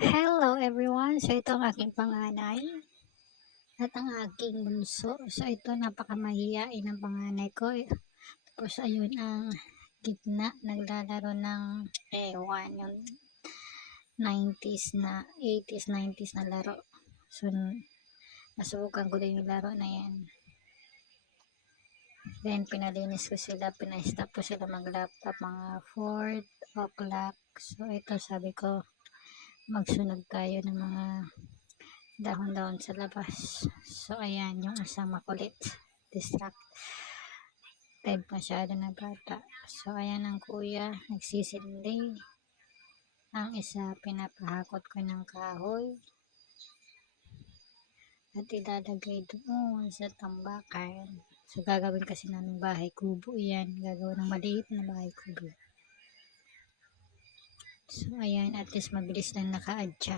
Hello everyone! So ito ang aking panganay at ang aking bunso. So ito napakamahiyain ng panganay ko. Tapos ayun ang gitna naglalaro ng ewan yung 90s na 80s 90s na laro. So nasubukan ko din yung laro na yan. Then pinalinis ko sila, pinastop ko sila mag-laptop mga 4 o'clock. So ito sabi ko magsunog tayo ng mga dahon-dahon sa labas. So ayan yung isang makulit, distracted masyado na bata. So ayan ang kuya nagsisindi, ang isa pinapahakot ko ng kahoy at ilalagay doon sa tambakan. So gagawin kasi namin bahay kubo yan, gagawin ng maliit na bahay kubo. So ayan, at least mabilis lang naka-adjust.